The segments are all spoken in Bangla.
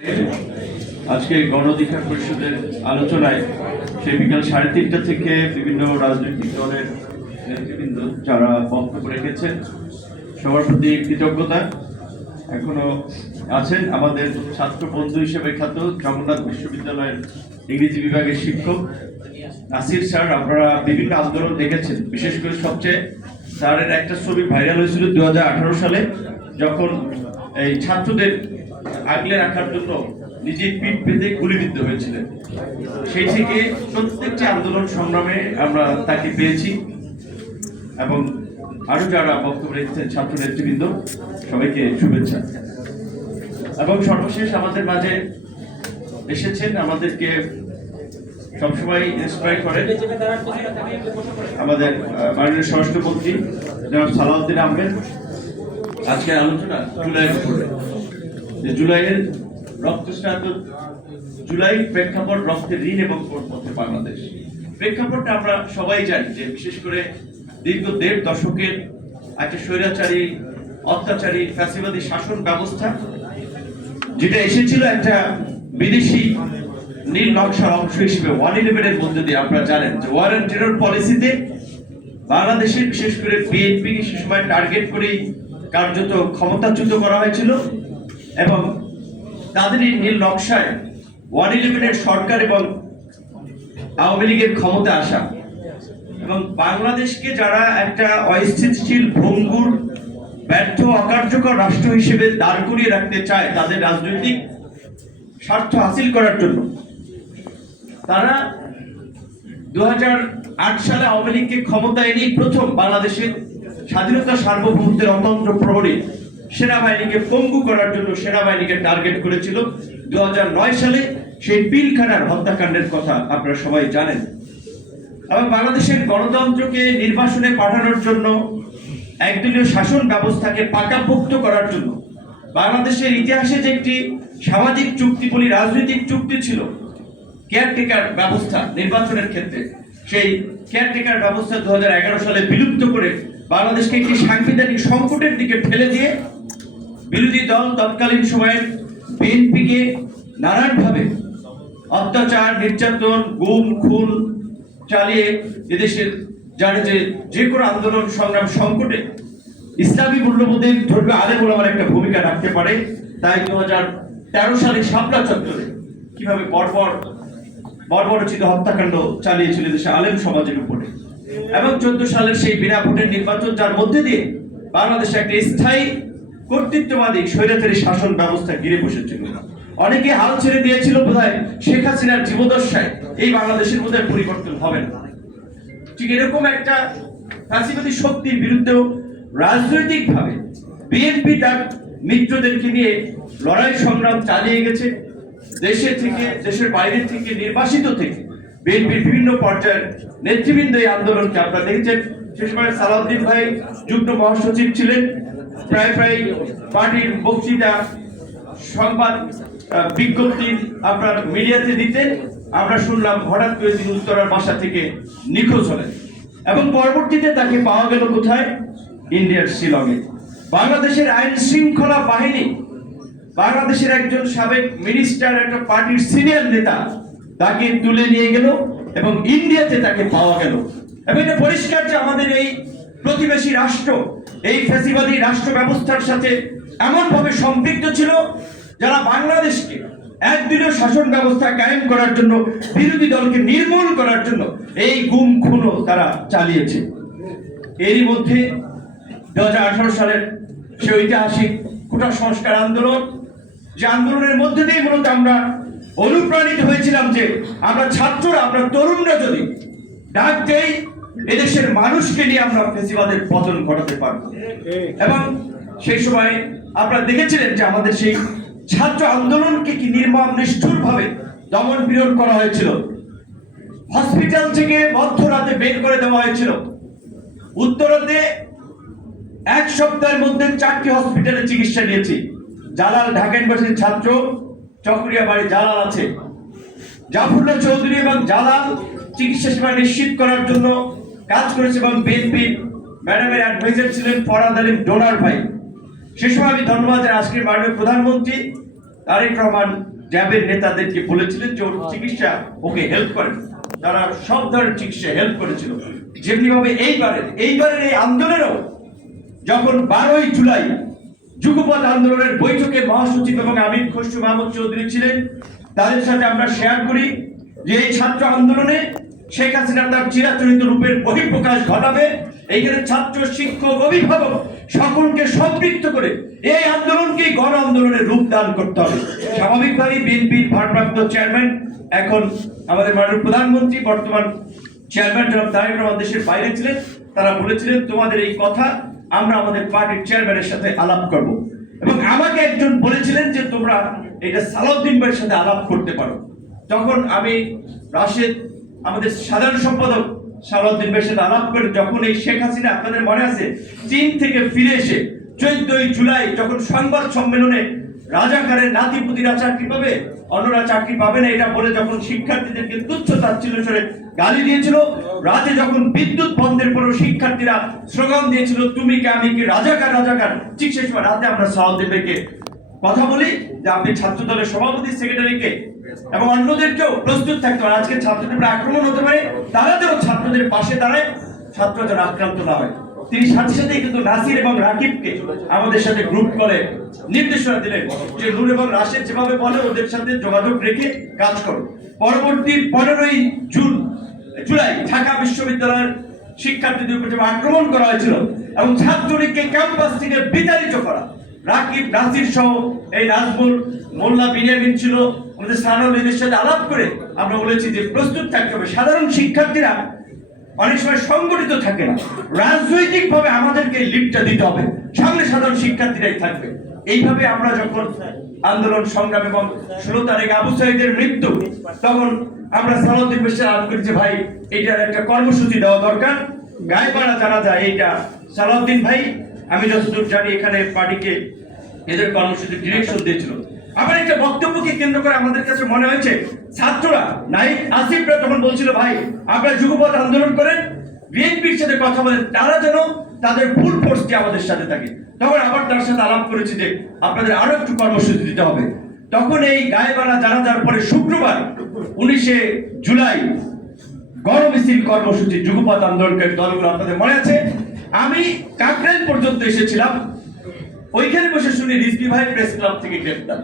আজকে গণ অধিকার পরিষদের আলোচনায় সেই বিকাল 3:30টা থেকে বিভিন্ন রাজনৈতিক দলের নেতৃবৃন্দ যারা বক্তব্য রেখেছেন সবার প্রতি কৃতজ্ঞতা। এখনো আছেন আমাদের ছাত্র বন্ধু হিসেবে খ্যাত জগন্নাথ বিশ্ববিদ্যালয়ের ইংরেজি বিভাগের শিক্ষক নাসির স্যার। আপনারা বিভিন্ন আন্দোলন দেখেছেন, বিশেষ করে সবচেয়ে স্যারের একটা ছবি ভাইরাল হয়েছিল 2018 সালে, যখন এই ছাত্রদের আগলে রাখার জন্য নিজের পিঠ বেঁধে গুলিবিদ্ধ হয়েছিলেন। সেই থেকে প্রত্যেকটি আন্দোলন সংগ্রামে আমরা তাকে পেয়েছি এবং আরো যারা বক্তব্য রেখেছেন ছাত্র নেতৃবৃন্দ সবাইকে শুভেচ্ছা। এবং সর্বশেষ আমাদের মাঝে এসেছেন, আমাদেরকে সবসময় ইন্সপায়ার করেন আমাদের মাননীয় স্বরাষ্ট্রমন্ত্রী জনাব সালাউদ্দিন আহমেদ। আজকের আলোচনা জুলাইয়ের উপরে, যে জুলাইয়ের রক্তস্নাত জুলাই প্রেক্ষাপট রক্তের ঋণ এবং পথে বাংলাদেশ। প্রেক্ষাপটটা আমরা সবাই জানি যে বিশেষ করে দীর্ঘ 1.5 দশকের একটা স্বৈরাচারী অত্যাচারী ফ্যাসিবাদী শাসন ব্যবস্থা, যেটা এসেছিল একটা বিদেশি নীল নকশার অংশ হিসেবে 1/11 এর মধ্যে দিয়ে। আপনারা জানেন যে ওয়ার অ্যান্ড টেরর পলিসিতে বাংলাদেশে বিশেষ করে বিএনপিকে সে সময় টার্গেট করেই কার্যত ক্ষমতাচ্যুত করা হয়েছিল এবং তাদের এই নীল নকশায় 1/11 এর সরকার এবং আওয়ামী লীগের ক্ষমতা আসা এবং বাংলাদেশকে যারা একটা অস্থিতিশীল ভঙ্গুর ব্যর্থ অকার্যকর রাষ্ট্র হিসেবে দাঁড় করিয়ে রাখতে চায় তাদের রাজনৈতিক স্বার্থ হাসিল করার জন্য, তারা 2008 সালে আওয়ামী লীগকে ক্ষমতা এনেই প্রথম বাংলাদেশের স্বাধীনতা সার্বভৌমত্বের অতন্ত্র প্রহরী সেনাবাহিনীকে পঙ্গু করার জন্য সেনাবাহিনীকে টার্গেট করেছিল। 2009 সালে সেই পিলখানার হত্যাকাণ্ডের কথা আপনারা সবাই জানেন। এবং বাংলাদেশের গণতন্ত্রকে নির্বাসনে পাঠানোর জন্য একদলীয় শাসন ব্যবস্থাকে পাকাপোক্ত করার জন্য বাংলাদেশের ইতিহাসে যে একটি সামাজিক চুক্তি বলি রাজনৈতিক চুক্তি ছিল কেয়ারটেকার ব্যবস্থা নির্বাচনের ক্ষেত্রে, সেই কেয়ারটেকার ব্যবস্থা 2011 সালে বিলুপ্ত করে বাংলাদেশকে একটি সাংবিধানিক সংকটের দিকে ঠেলে দিয়ে বিরোধী দল তৎকালীন সময়ে বিএনপিকে নানানভাবে অত্যাচার নির্যাতন গুম খুন চালিয়ে এদেশের জানে যে কোনো আন্দোলন সংগ্রাম সংকটে ইসলামী মূল্যবোধের ধর্মীয় আলেম ওলামার একটা ভূমিকা রাখতে পারে। তাই 2013 সালে শাপলা চত্বরে কিভাবে বর্বরচিত হত্যাকাণ্ড চালিয়েছিল দেশের আলেম সমাজের উপরে, এবং 14 সালের সেই বিনা ভোটের নির্বাচন যার মধ্যে দিয়ে বাংলাদেশে একটা স্থায়ী কর্তৃত্ববাদী স্বৈরাচারী শাসন ব্যবস্থা ঘিরে বসেছিল। অনেকে হাল ছেড়ে দিয়েছিল বোধহয় শেখ হাসিনার জীবদশায় এই বাংলাদেশের মধ্যে পরিবর্তন হবে না। ঠিক এরকম একটা ফ্যাসিবাদী শক্তির বিরুদ্ধেও রাজনৈতিকভাবে বিএনপি তার মিত্রদেরকে নিয়ে লড়াই সংগ্রাম চালিয়ে গেছে। দেশে থেকে দেশের বাইরে থেকে নির্বাসিত থেকে বিএনপির বিভিন্ন পর্যায়ের নেতৃবৃন্দ এই আন্দোলনকে আপনারা দেখেছেন। সে সময় সালাউদ্দিন ভাই যুগ্ম মহাসচিব ছিলেন, প্রায় পার্টির বক্তৃতা সংবাদ বিজ্ঞপ্তি আপনার মিডিয়াতে দিতেন। আমরা শুনলাম হঠাৎ করে তিনি উত্তরার বাসা থেকে নিখোঁজ হলেন এবং পরবর্তীতে তাকে পাওয়া গেল কোথায়? ইন্ডিয়ার শিলংয়ে। বাংলাদেশের আইন শৃঙ্খলা বাহিনী বাংলাদেশের একজন সাবেক মিনিস্টার একটা পার্টির সিনিয়র নেতা তাকে তুলে নিয়ে গেল এবং ইন্ডিয়াতে তাকে পাওয়া গেল। এবং এটা পরিষ্কার যে আমাদের এই প্রতিবেশী রাষ্ট্র এই ফ্যাসিবাদী রাষ্ট্র ব্যবস্থার সাথে এমন ভাবে সম্পৃক্ত ছিল যারা বাংলাদেশকে একদলীয় শাসন ব্যবস্থা কায়েম করার জন্য বিরোধী দলকে নির্মূল করার জন্য এই গুম খুনও তারা চালিয়েছে। এরই মধ্যে 2018 সালের সে ঐতিহাসিক কোটা সংস্কার আন্দোলন, যে আন্দোলনের মধ্যে দিয়ে মূলত আমরা অনুপ্রাণিত হয়েছিলাম যে আমরা ছাত্ররা আমরা তরুণরা যদি ডাক দেই এদেশের মানুষকে নিয়ে আমরা ফ্যাসিবাদের পতন ঘটাতে পারব। এবং সেই সময় আপনারা দেখেছিলেন যে আমাদের সেই ছাত্র আন্দোলনকে কি নির্মম নিষ্ঠুর ভাবে দমন পীড়ন করা হয়েছিল। হসপিটাল থেকে মধ্যরাতে বের করে দেওয়া হয়েছিল। উত্তরাতে 1 সপ্তাহের মধ্যে 4টি হসপিটালে চিকিৎসা নিয়েছি। জালাল ঢাকা ইউনিভার্সিটির ছাত্র, চকরিয়া বাড়ি জালাল আছে। জাফরুল্লাহ চৌধুরী এবং জালাল চিকিৎসা সেবা নিশ্চিত করার জন্য কাজ করেছে এবং বিএনপি ম্যাডামের অ্যাডভাইজার ছিলেন ফরহাদ আলীম ডোনার ভাই। সে সময় আমি ধন্যবাদ জানাই আজকের মাননীয় প্রধানমন্ত্রী তারেক রহমান র্যাবের নেতাদেরকে বলেছিলেন যে ওর চিকিৎসা ওকে হেল্প করেন, তারা সব ধরনের চিকিৎসা হেল্প করেছিল। যেমনি ভাবে এইবারের এই আন্দোলনেও যখন 12ই জুলাই যুগপৎ আন্দোলনের বৈঠকে মহাসচিব এবং আমির খসরু মাহমুদ চৌধুরী ছিলেন, তাদের সাথে আমরা শেয়ার করি যে এই ছাত্র আন্দোলনে শেখ হাসিনা তার চিরাচরিত রূপের বহিঃপ্রকাশ ঘটাবে। এইখানে ছাত্র, শিক্ষক, অভিভাবক সকলকে সম্পৃক্ত করে এই আন্দোলনকে গণ আন্দোলনের রূপ দান করতে হবে। স্বাভাবিকভাবেই বিএনপির ভারপ্রাপ্ত চেয়ারম্যান, এখন আমাদের মাননীয় প্রধানমন্ত্রী, বর্তমান চেয়ারম্যান জনাব তারেক রহমান দেশের বাইরে ছিলেন, তারা বলেছিলেন তোমাদের এই কথা আমরা আমাদের পার্টির চেয়ারম্যানের সাথে আলাপ করব। এবং আমাকে একজন বলেছিলেন যে তোমরা এটা সালাউদ্দিন ভাইয়ের সাথে আলাপ করতে পারো। তখন আমি রাশেদ, আমাদের সাধারণ সম্পাদক সালাউদ্দিন ভাইয়ের সাথে আলাপ করে যখন এই শেখ হাসিনা, আপনাদের মনে আছে, চীন থেকে ফিরে এসে 14ই জুলাই যখন সংবাদ সম্মেলনে রাজাকারের নাতিপুতিরা চাকরি পাবে, অন্যরা চাকরি পাবে না এটা বলে যখন শিক্ষার্থীদেরকে তুচ্ছ তাচ্ছিল্য করে গালি দিয়েছিল, রাতে যখন বিদ্যুৎ বন্ধের পরও শিক্ষার্থীরা স্লোগান দিয়েছিল তুমি কি আমি কি, রাজাকার রাজাকার, ঠিক সেই সময় রাতে আমরা সালাউদ্দিন ভাইকে কথা বলি যে আপনি ছাত্র দলের সভাপতি, সেক্রেটারিকে এবং অন্যদেরকেও প্রস্তুত থাকতে পারে, আজকে ছাত্রদের আক্রমণ হতে পারে, তারা যেন ছাত্রদের পাশে দাঁড়ায়, ছাত্র যেন আক্রান্ত না হয়। তিনি সাথে সাথে কিন্তু নাসির এবং রাকিবকে আমাদের সাথে গ্রুপ করে নির্দেশনা দিলেন যে নূর এবং রাশেদ যেভাবে বলে ওদের সাথে যোগাযোগ রেখে কাজ করো। পরবর্তী 15ই জুলাই ঢাকা বিশ্ববিদ্যালয়ের শিক্ষার্থীদের উপর যেভাবে আক্রমণ করা হয়েছিল এবং ছাত্রলীগকে ক্যাম্পাস থেকে বিতাড়িত করা, রাকিব, নাসির সহ এই নাজমুল, মোল্লা, বিনিয়ামিন ছিল, আমাদের সানাউলের সাথে আলাপ করে আমরা বলেছি যে প্রস্তুত থাকতে হবে। সাধারণ শিক্ষার্থীরা অনেক সময় সংগঠিত থাকে না, রাজনৈতিক ভাবে আমাদেরকে লিডটা দিতে হবে, সামনে সাধারণ শিক্ষার্থীরাই থাকবে। এইভাবে আমরা যখন আন্দোলন সংগ্রাম এবং 16 তারিখ আবু সাঈদের মৃত্যু, তখন আমরা সালাউদ্দিন ভাইয়ের সাথে আলাপ করি যে ভাই এইটার একটা কর্মসূচি দেওয়া দরকার, গায়েপাড়া জানা যায় এইটা। সালাউদ্দিন ভাই আমি যতদূর জানি এখানে পার্টিকে এদের কর্মসূচি ডিরেকশন দিয়েছিল। আবার একটা বক্তব্যকে কেন্দ্র করে আমাদের কাছে মনে হয়েছে ছাত্ররা, নাহিদ আসিফরা তখন বলছিল ভাই আপনারা যুগপৎ আন্দোলন করেন, বিএনপির সাথে কথা বলেন, তারা যেন তাদের ফুল ফোর্সটি আমাদের সাথে থাকে। তখন আবার তার সাথে আলাপ করেছি যে আপনাদের আরো একটু কর্মসূচি দিতে হবে। তখন এই গায়েবানা জানাজার পরে শুক্রবার 19শে জুলাই গণমিছিল কর্মসূচি যুগপৎ আন্দোলনকারী দলগুলো, আপনাদের মনে আছে, আমি কাকরাইল পর্যন্ত এসেছিলাম, ওইখানে বসে শুনি রিজভী ভাই প্রেস ক্লাব থেকে গ্রেফতার।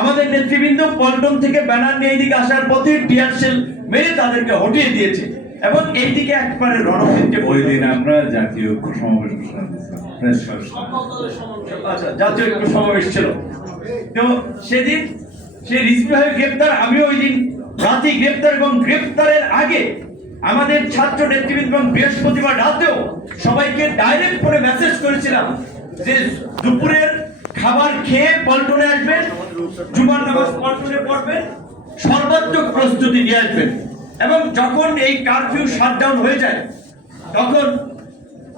আমাদের নেতৃবৃন্দ পল্টন থেকে ব্যানার নিয়ে এইদিকে আসার পথে টিয়ার শেল মেরে তাদেরকে হটিয়ে দিয়েছে এবং এইদিকে একবারে রণক্ষেত্রে। ওই দিন আমরা জাতীয় ঐক্য সমাবেশ, আচ্ছা, জাতীয় ঐক্য সমাবেশ ছিল, তো সেদিন সেই রিজভী ভাই গ্রেফতার, আমিও ওই দিন রাতে গ্রেফতার এবং গ্রেফতারের আগে আমাদের ছাত্র নেতৃবৃন্দ এবং বৃহস্পতিবার রাতেও সবাইকে ডাইরেক্ট করে মেসেজ করেছিলাম যে দুপুরের খাবার খেয়ে পল্টনে আসবেন, জুমার নামাজ পল্টনে পড়বেন, সর্বাত্মক প্রস্তুতি নিয়ে আসবেন। এবং যখন এই কারফিউ শাটডাউন হয়ে যায় তখন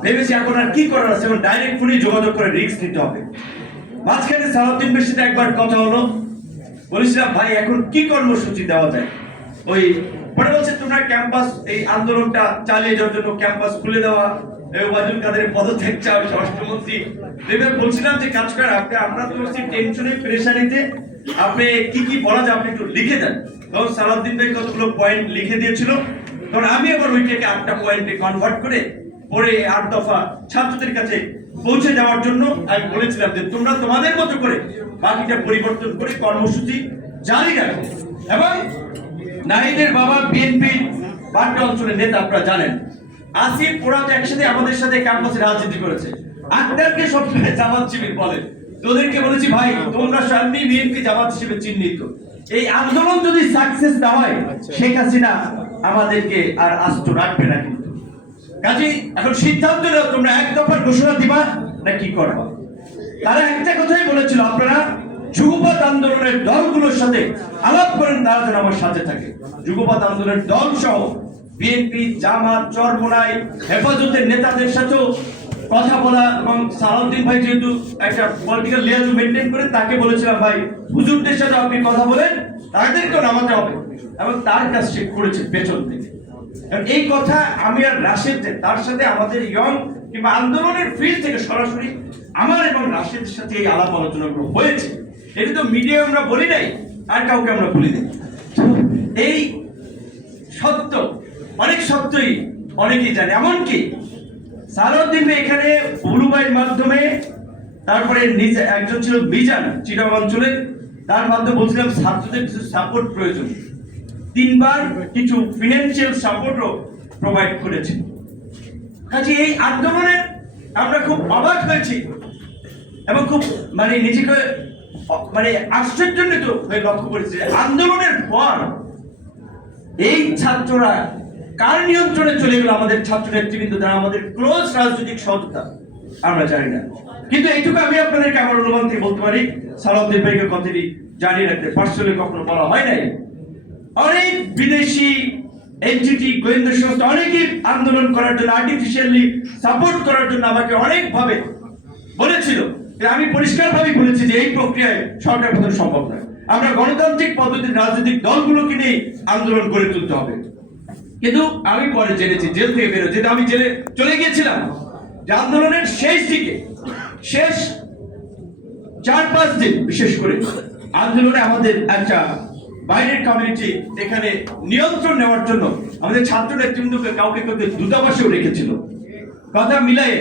ভেবেছি এখন আর কি করার আছে, এবং ডাইরেক্ট ফোনে যোগাযোগ করে রিস্ক নিতে হবে। মাঝখানে সালাউদ্দিন ভাইয়ের সাথে একবার কথা হলো, বলেছিলাম ভাই এখন কি কর্মসূচি দেওয়া যায়। ওই পরে বলছে তোমরা ক্যাম্পাস, এই আন্দোলনটা চালিয়ে যাওয়ার জন্য ক্যাম্পাস খুলে দেওয়া, ওয়াজুল কাদের পদত্যাগ চাও স্বরাষ্ট্রমন্ত্রী। এবার বলছিলাম যে কাজ করেন আপনি, আমরা তো টেনশনে প্রেশারিতে আপনি কি কি বলা যায় আপনি একটু লিখে দেন। তখন সালাউদ্দিন ভাই কতগুলো পয়েন্ট লিখে দিয়েছিল, তখন আমি আবার ওইটাকে 8টা পয়েন্টে কনভার্ট করে পরে 8 দফা ছাত্রদের কাছে পৌঁছে যাওয়ার জন্য আমি বলেছিলাম যে তোমরা তোমাদের মতো করে বাকিটা পরিবর্তন করে কর্মসূচি জারি রাখো। এবং নাহিদের বাবা বিএনপি বাড্ডা অঞ্চলের নেতা, আপনারা জানেন, আসিফ ওরা তো একসাথে আমাদের সাথে ক্যাম্পাসে রাজনীতি করেছে, আক্তারকে সবসময় জামাত শিবির বলে। তোদেরকে বলেছি ভাই তোমরা সামনে বিএনপি জামাত হিসেবে চিহ্নিত, এই আন্দোলন যদি সাকসেস না হয় শেখ হাসিনা আমাদেরকে আর আস্ত রাখবে না। কিন্তু কাজে এখন সিদ্ধান্ত নাও তোমরা 1 দফার ঘোষণা দিবা না কি করবা। তারা একটা কথাই বলেছিল আপনারা যুগপৎ আন্দোলনের দলগুলোর সাথে আলাপ করেন, তারা যেন আমার সাথে থাকে। যুগপৎ আন্দোলনের দল সহ বিএনপি, জামাত, চরমোনাই, হেফাজতের নেতাদের সাথেও কথা বলা, এবং সালাউদ্দিন ভাই যেহেতু একটা পলিটিক্যাল লিয়াজ মেনটেন করে তাকে বলেছিলাম ভাই হুজুরদের সাথে আপনি কথা বলেন, তাদেরকেও নামাতে হবে, এবং তার কাজ সে করেছে পেছন থেকে। এই কথা আমি আর রাশেদ, তার সাথে আমাদের ইয়ং কিংবা আন্দোলনের ফিল্ড থেকে সরাসরি আমার এবং রাশেদের সাথে এই আলাপ আলোচনাগুলো হয়েছে। এটা তো মিডিয়ায় আমরা বলি নাই, আর কাউকে আমরা বলি নাই। তো এই সত্য, অনেক সত্যই অনেকেই জানে। এমনকি সালাউদ্দিন ভাই এখানে বুলুবাইয়ের মাধ্যমে, তারপরে নিজে একজন ছিল মিজান চিটাগং অঞ্চলের, তার মাধ্যমে বলছিলাম ছাত্রদের কিছু সাপোর্ট প্রয়োজন, 3বার কিছু ফিনান্সিয়াল সাপোর্টও প্রোভাইড করেছে। কাজে এই আন্দোলনের আমরা খুব অবাক হয়েছি এবং খুব নিজেকে আশ্চর্যান্বিত হয়ে লক্ষ্য করেছি যে আন্দোলনের পর এই ছাত্ররা কার নিয়ন্ত্রণে চলে গেল। আমাদের ছাত্র নেতৃবৃন্দ, তারা আমাদের ক্লোজ রাজনৈতিক সহযোগিতা আমরা জানি না, কিন্তু এইটুকু আমি আপনাদেরকে আমার অনুমান থেকে বলতে পারি, সালাউদ্দিন ভাইকে কথাটি জানিয়ে রাখতে, পার্সোনালি কখনো বলা হয় নাই। অনেক বিদেশি এনজিটি, গোয়েন্দা সংস্থা অনেকেই আন্দোলন করার জন্য, আর্টিফিশিয়ালি সাপোর্ট করার জন্য আমাকে অনেকভাবে বলেছিল। আমি পরিষ্কারভাবে বলেছি যে এই প্রক্রিয়ায় সরকার প্রধান সম্ভব নয়, আমরা গণতান্ত্রিক পদ্ধতির রাজনৈতিক দলগুলোকে নিয়ে আন্দোলন গড়ে তুলতে হবে। কিন্তু আমি পরে জেনেছি, জেল থেকে বেরো, যেটা আমি জেলে চলে গিয়েছিলাম, যে আন্দোলনের শেষ দিকে, শেষ 4-5 দিন বিশেষ করে আন্দোলনে আমাদের একটা বাইরের কমিউনিটি এখানে নিয়ন্ত্রণ নেওয়ার জন্য আমাদের ছাত্র নেতৃবৃন্দকে কাউকে কাউকে দূতাবাসেও রেখেছিল। কথা মিলাই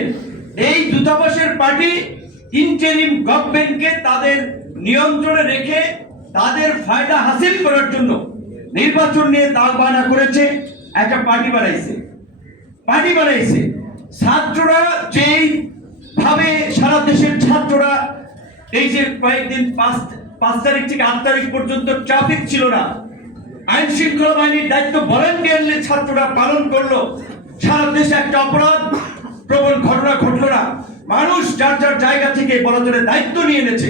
এই দূতাবাসের পার্টি ইন্টারিম গভর্নমেন্টকে তাদের নিয়ন্ত্রণে রেখে তাদের ফায়দা হাসিল করার জন্য নির্বাচন নিয়ে তালবানা করেছে, একটা পার্টি বানাইছে। ছাত্ররা যেই ভাবে, সারা দেশের ছাত্ররা এই যে কয়েকদিন 5 তারিখ থেকে 8 তারিখ পর্যন্ত ট্রাফিক ছিল না, আইন শৃঙ্খলা বাহিনীর দায়িত্ব ভলান্টিয়ারলি ছাত্ররা পালন করলো, সারা দেশে একটা অপরাধ প্রবল ঘটনা ঘটলো না, মানুষ যার যার জায়গা থেকে বলাচলের দায়িত্ব নিয়ে এনেছে।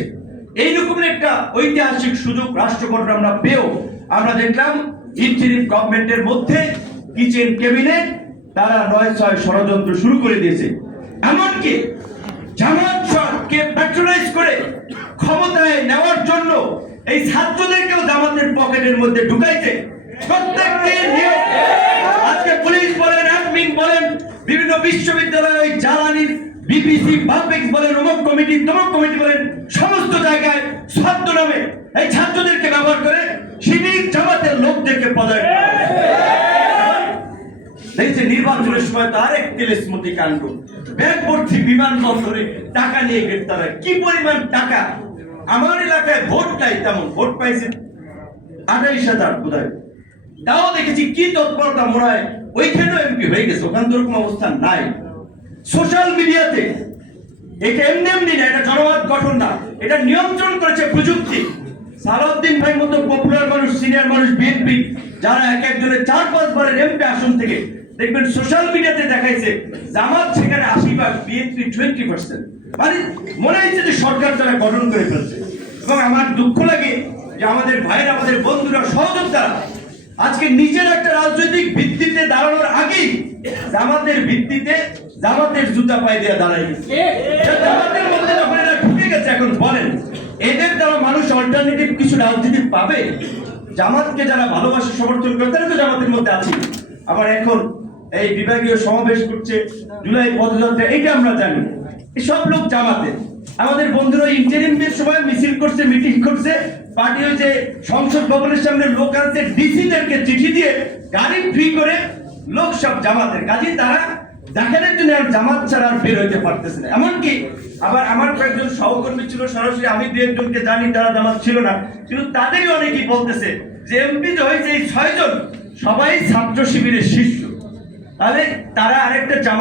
এইরকমের একটা ঐতিহাসিক সুযোগ রাষ্ট্র গঠন আমরা পেয়েও আমরা দেখলাম ইন্টারিম গভর্নমেন্টের মধ্যে কিচেন ক্যাবিনেট তারা 9-6 ষড়যন্ত্র শুরু করে দিয়েছে। এমনকি জামাতকে প্যাট্রোনাইজ করে ক্ষমতায় নেওয়ার জন্য এই ছাত্রদেরকেও জামাতের পকেটের মধ্যে ঢুকাইতে প্রত্যেকটি নিয়োগ, আজকে পুলিশ বলেন, অ্যাডমিন বলেন, বিভিন্ন বিশ্ববিদ্যালয়, জ্বালানির বিপিসি, বাপেক্স বলেন, অমুক কমিটি, তমুক কমিটি বলেন, সমস্ত জায়গায় ছাত্র নামে এই ছাত্রদেরকে ব্যবহার করে শিবির জামাতের লোকদেরকে পদায়ন দেখছে। নির্বাচনের সময় তো আরেক তেলেসমতি কাণ্ড, ব্যাগ ভর্তি বিমানবন্দরে টাকা নিয়ে গ্রেফতার হয়। কি পরিমাণ টাকা! আমার এলাকায় ভোট নাই, তেমন ভোট পাইছে 28,000 বোধহয়, তাও দেখেছি কি তৎপরতা, মনে হয় ওইখানেও এমপি হয়ে গেছে। ওখান তো ওরকম অবস্থা নাই। সোশ্যাল মিডিয়াতে এটা এমনি না, এটা জনমত গঠন না, এটা নিয়ন্ত্রণ করেছে প্রযুক্তি। সালাউদ্দিন ভাই মতো পপুলার মানুষ, সিনিয়র মানুষ, বিএনপি যারা এক একজনের 4-5 বারের এমপি আসন থেকে, দেখবেন সোশ্যাল মিডিয়াতে দেখাইছে জামাত সেখানে 80%, বিএনপি 20%। মনে হয়েছে যে সরকার তারা গঠন করে ফেলছে। এবং আমার দুঃখ লাগে যে আমাদের ভাইরা, আমাদের বন্ধুরা, সহযোদ্ধারা আজকে নিজের একটা রাজনৈতিক ভিত্তিতে দাঁড়ানোর আগেই জামাতের ভিত্তিতে, জামাতের জুতা পায়ে দিয়ে দাঁড়াই গেছে। জামাতের মধ্যে যখন এরা ঢুকে গেছে, এখন বলেন এদের দ্বারা মানুষ অল্টারনেটিভ কিছু রাজনীতি পাবে? জামাতকে যারা ভালোবাসে, সমর্থন করে, তারা তো জামাতের মধ্যে আছে। আবার এখন এই বিভাগীয় সমাবেশ করছে, জুলাই পদযাত্রা, এটা আমরা জানি, এই সব লোক জামাতে। আমাদের বন্ধুরা ইন্টারিমের সময় মিছিল করছে, মিটিং করছে, পার্টি হয়েছে, সংসদ ভবনের সামনে লোক আনছে, ডিসিদেরকে চিঠি দিয়ে গাড়ি ফ্রি করে, লোক সব জামাতের। কাজে তারা দেখানোর জন্য আর জামাত ছাড়া আর বের হইতে পারতেছে না। এমনকি আবার আমার কয়েকজন সহকর্মী ছিল, সরাসরি আমি 2-1 জনকে জানি তারা জামাত ছিল না, কিন্তু তাদেরই অনেকেই বলতেছে যে এমপি যে হয়েছে এই 6 জন সবাই ছাত্র শিবিরের শিষ্য। তাহলে তারা আরেকটা জামাত